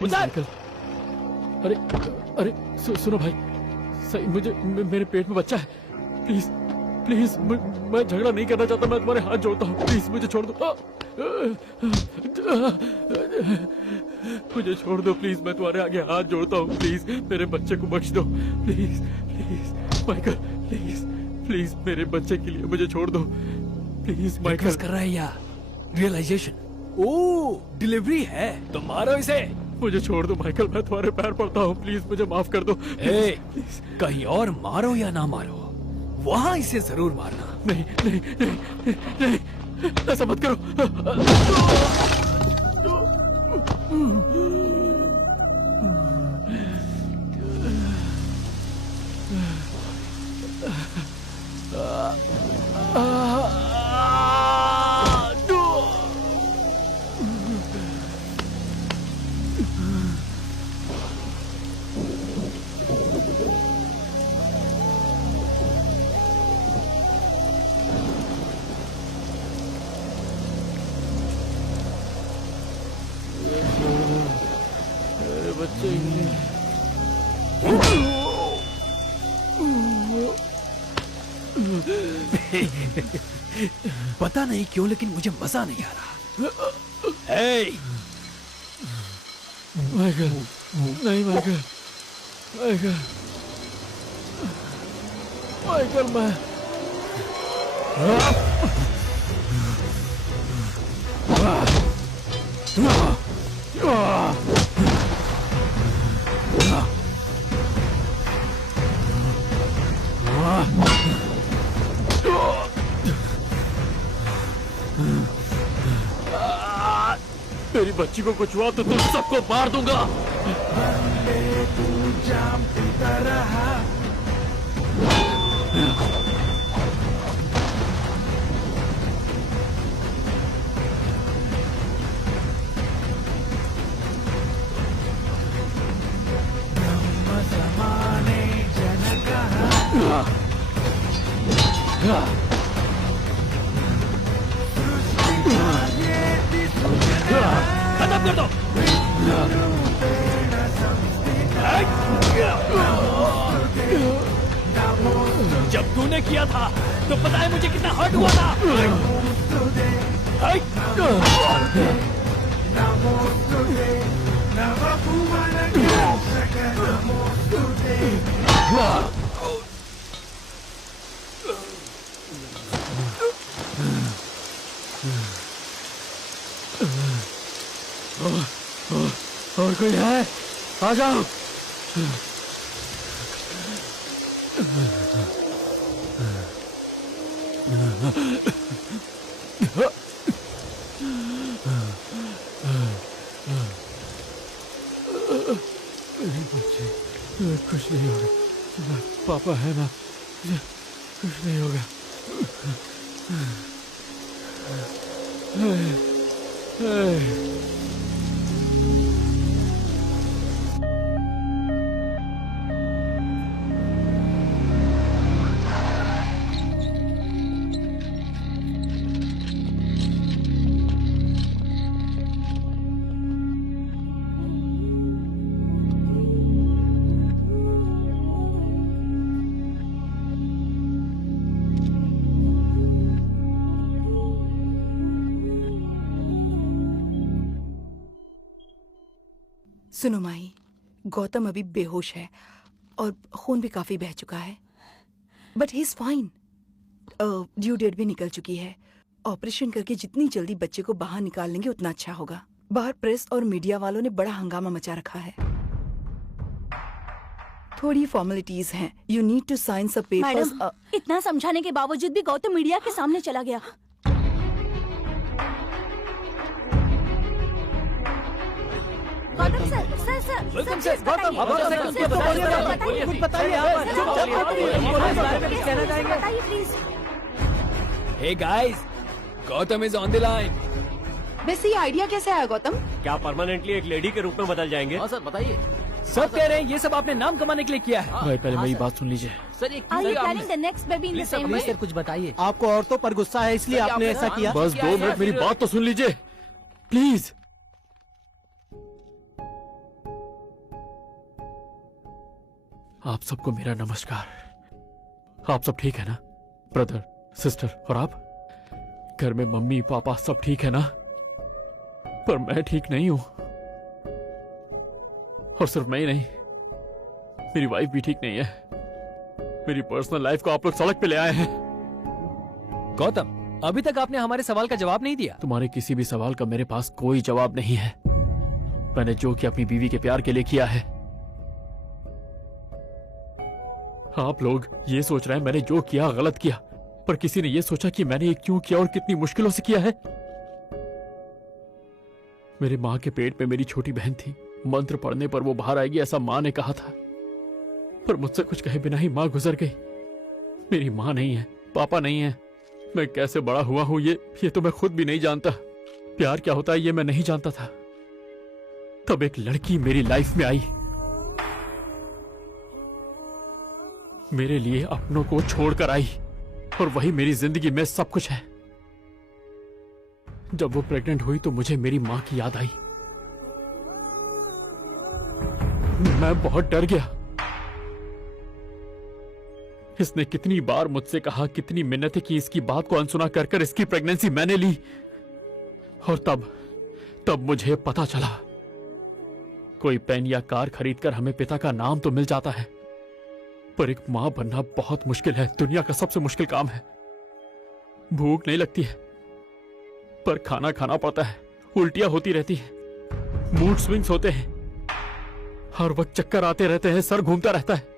Michael, अरे अरे सुनो भाई, सही मुझे मेरे पेट में बच्चा है। प्लीज प्लीज, मैं झगड़ा नहीं करना चाहता, मैं तुम्हारे हाथ जोड़ता हूँ, प्लीज मुझे छोड़ दो। मुझे छोड़ दो प्लीज, मैं तुम्हारे आगे हाथ जोड़ता हूँ, प्लीज मेरे बच्चे को बख्श दो, please please Michael, please please मेरे बच्चे के लिए मुझे छोड़ दो, प्लीज माइकल। कर रहा है यार, रियलाइजेशन। ओ डिलीवरी है तो मारो इसे। मुझे छोड़ दो माइकल, मैं तुम्हारे पैर पड़ता हूँ, प्लीज मुझे माफ कर दो। प्लीज कहीं और मारो या ना मारो, वहां इसे जरूर मारना। नहीं नहीं नहीं नहीं, ऐसा मत करो। पता नहीं क्यों लेकिन मुझे मजा नहीं आ रहा। हे माइकल, नहीं माइकल, माइकल, माइकल, मैं मेरी बच्ची को कुछ हुआ तो तुम सबको मार दूंगा। तू जाम पीता रहा। समाने जनकः खत्म कर दो। जब तूने किया था तो पता है मुझे कितना हर्ट हुआ था। और कोई है? आ जाओ। मेरी बच्ची कुछ नहीं होगा, पापा है ना, कुछ नहीं होगा। सुनो माही, गौतम अभी बेहोश है और खून भी काफी बह चुका है, but he is fine. Due date भी निकल चुकी है। ऑपरेशन करके जितनी जल्दी बच्चे को बाहर निकाल लेंगे उतना अच्छा होगा। बाहर प्रेस और मीडिया वालों ने बड़ा हंगामा मचा रखा है। थोड़ी फॉर्मेलिटीज हैं। यू नीड टू साइन सब पेपर्स। मैडम, इतना समझाने के बावजूद भी गौतम मीडिया के सामने चला गया। Gautam sir, welcome sir. Gautam, कुछ बताइए आप। बताइए please. Hey guys, Gautam is on the line. वैसे ये आइडिया कैसे आया गौतम? क्या परमानेंटली एक लेडी के रूप में बदल जाएंगे? हाँ सर बताइए। सब कह रहे हैं ये सब आपने नाम कमाने के लिए किया है। भाई पहले मेरी बात सुन लीजिए। सर ये Are you planning the next baby in the same way? Sir कुछ बताइए। आपको औरतों पर गुस्सा है इसलिए आपने ऐसा किया। बस 2 मिनट मेरी बात तो सुन लीजिए प्लीज। आप सबको मेरा नमस्कार। आप सब ठीक है ना? ब्रदर, सिस्टर और आप? घर में मम्मी पापा सब ठीक है ना? पर मैं ठीक नहीं हूं। और सिर्फ मैं ही नहीं, मेरी वाइफ भी ठीक नहीं है। मेरी पर्सनल लाइफ को आप लोग सड़क पे ले आए हैं। गौतम, अभी तक आपने हमारे सवाल का जवाब नहीं दिया। तुम्हारे किसी भी सवाल का मेरे पास कोई जवाब नहीं है। मैंने जो किया अपनी बीवी के प्यार के लिए किया है। आप लोग ये सोच रहे हैं मैंने जो किया गलत किया, पर किसी ने ये सोचा कि मैंने ये क्यों किया और कितनी मुश्किलों से किया है। मेरे माँ के पेट में मेरी छोटी बहन थी। मंत्र पढ़ने पर वो बाहर आएगी ऐसा माँ ने कहा था, पर मुझसे कुछ कहे बिना ही माँ गुजर गई। मेरी माँ नहीं है, पापा नहीं है। मैं कैसे बड़ा हुआ हूं ये तो मैं खुद भी नहीं जानता। प्यार क्या होता है ये मैं नहीं जानता था। तब एक लड़की मेरी लाइफ में आई, मेरे लिए अपनों को छोड़कर आई, और वही मेरी जिंदगी में सब कुछ है। जब वो प्रेग्नेंट हुई तो मुझे मेरी मां की याद आई। मैं बहुत डर गया। इसने कितनी बार मुझसे कहा, कितनी मिन्नतें की, इसकी बात को अनसुना कर कर इसकी प्रेगनेंसी मैंने ली। और तब मुझे पता चला, कोई पेन या कार खरीदकर हमें पिता का नाम तो मिल जाता है, पर एक मां बनना बहुत मुश्किल है। दुनिया का सबसे मुश्किल काम है। भूख नहीं लगती है, पर खाना खाना पड़ता है। उल्टियां होती रहती है, मूड स्विंग्स होते हैं, हर वक्त चक्कर आते रहते हैं, सर घूमता रहता है।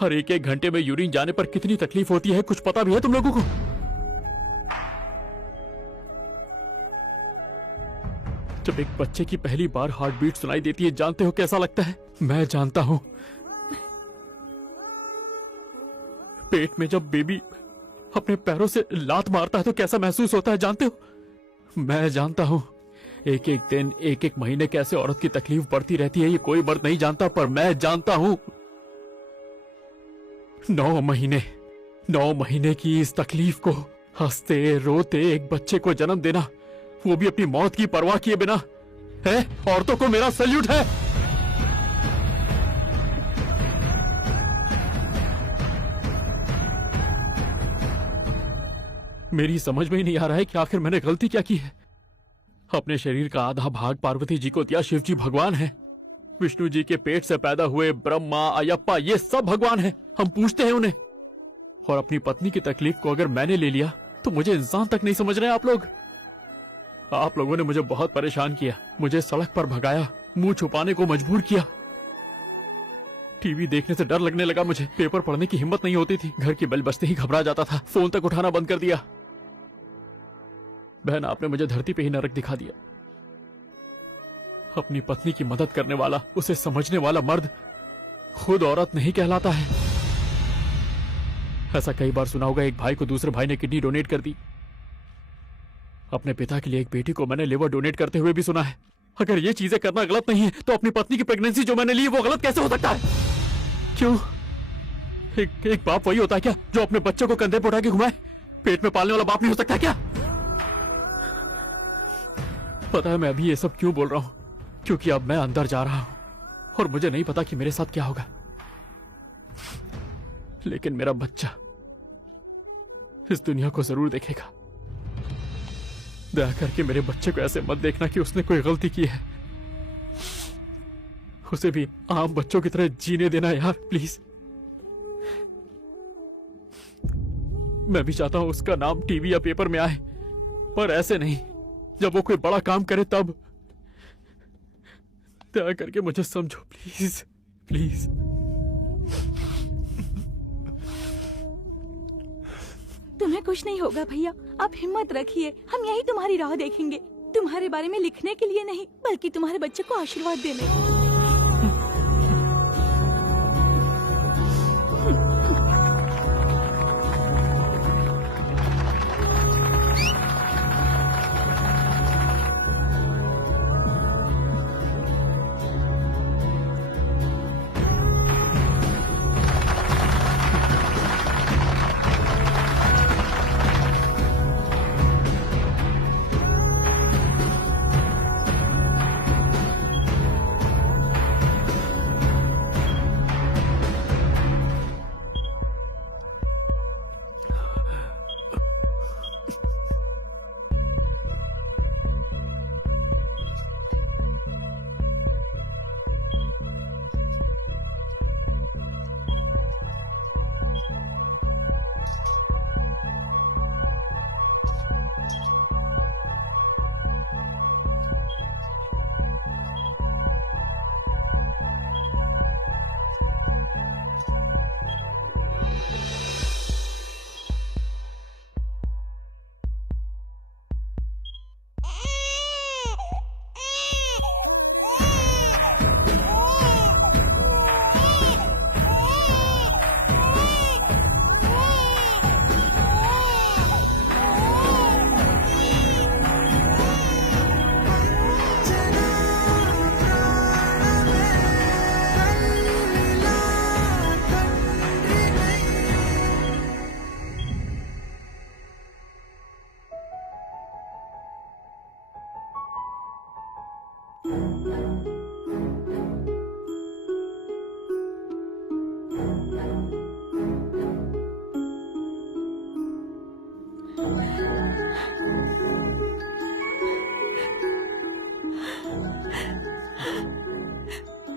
हर एक घंटे में यूरिन जाने पर कितनी तकलीफ होती है कुछ पता भी है तुम लोगों को? जब एक बच्चे की पहली बार हार्ट बीट सुनाई देती है, जानते हो कैसा लगता है? मैं जानता हूं। पेट में जब बेबी अपने पैरों से लात मारता है तो कैसा महसूस होता है, जानते हो? मैं जानता हूं। एक एक दिन, एक एक महीने कैसे औरत की तकलीफ बढ़ती रहती है, ये कोई मर्द नहीं जानता, पर मैं जानता हूं। 9 महीने की इस तकलीफ को, हंसते रोते एक बच्चे को जन्म देना, वो भी अपनी मौत की परवाह किए बिना, है? औरतों को मेरा सैल्यूट है। मेरी समझ में ही नहीं आ रहा है कि आखिर मैंने गलती क्या की है। अपने शरीर का आधा भाग पार्वती जी को दिया। शिव जी भगवान है, विष्णु जी के पेट से पैदा हुए ब्रह्मा, अयप्पा, ये सब भगवान हैं। हम पूछते हैं उन्हें। और अपनी पत्नी की तकलीफ को अगर मैंने ले लिया तो मुझे इंसान तक नहीं समझ रहे आप लोग। आप लोगों ने मुझे बहुत परेशान किया, मुझे सड़क पर भगाया, मुंह छुपाने को मजबूर किया। टीवी देखने से डर लगने लगा मुझे, पेपर पढ़ने की हिम्मत नहीं होती थी, घर की बेल बजते ही घबरा जाता था, फोन तक उठाना बंद कर दिया। बहन, आपने मुझे धरती पे ही नरक दिखा दिया। अपनी पत्नी की मदद करने वाला, उसे समझने वाला मर्द खुद औरत नहीं कहलाता है। ऐसा कई बार सुना होगा, एक भाई को दूसरे भाई ने किडनी डोनेट कर दी। अपने पिता के लिए एक बेटी को मैंने लिवर डोनेट करते हुए भी सुना है। अगर ये चीजें करना गलत नहीं है तो अपनी पत्नी की प्रेगनेंसी जो मैंने ली वो गलत कैसे हो सकता है? क्यों? एक बाप वही होता है क्या जो अपने बच्चे को कंधे पर उठा के घुमाए? पेट में पालने वाला बाप नहीं हो सकता क्या? पता है मैं अभी ये सब क्यों बोल रहा हूं? क्योंकि अब मैं अंदर जा रहा हूं और मुझे नहीं पता कि मेरे साथ क्या होगा, लेकिन मेरा बच्चा इस दुनिया को जरूर देखेगा। दया करके मेरे बच्चे को ऐसे मत देखना कि उसने कोई गलती की है। उसे भी आम बच्चों की तरह जीने देना यार, प्लीज। मैं भी चाहता हूं उसका नाम टीवी या पेपर में आए, पर ऐसे नहीं। जब वो कोई बड़ा काम करे तब। दया करके मुझे समझो प्लीज, प्लीज। तुम्हें कुछ नहीं होगा भैया, आप हिम्मत रखिए। हम यही तुम्हारी राह देखेंगे, तुम्हारे बारे में लिखने के लिए नहीं, बल्कि तुम्हारे बच्चे को आशीर्वाद देने।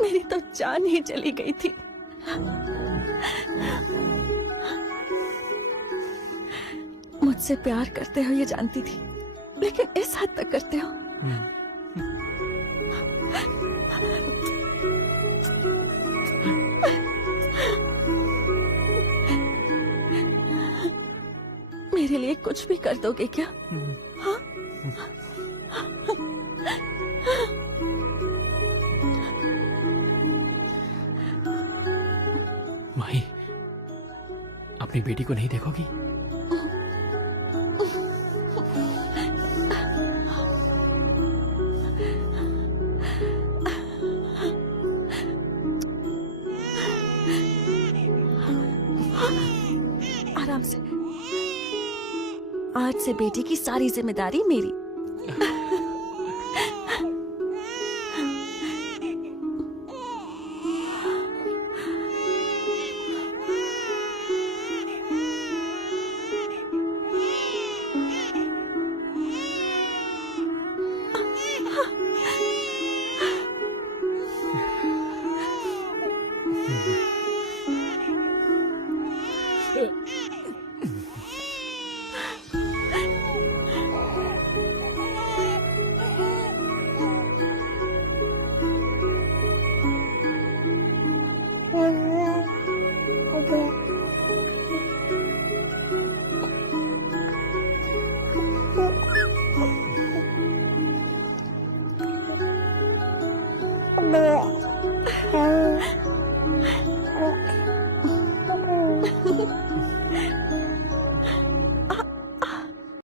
मेरी तो जान ही चली गई थी। मुझसे प्यार करते हो ये जानती थी, लेकिन इस हद तक करते हो। मेरे लिए कुछ भी कर दोगे क्या? हाँ? माही, अपनी बेटी को नहीं देखोगी? आराम से। आज से बेटी की सारी जिम्मेदारी मेरी।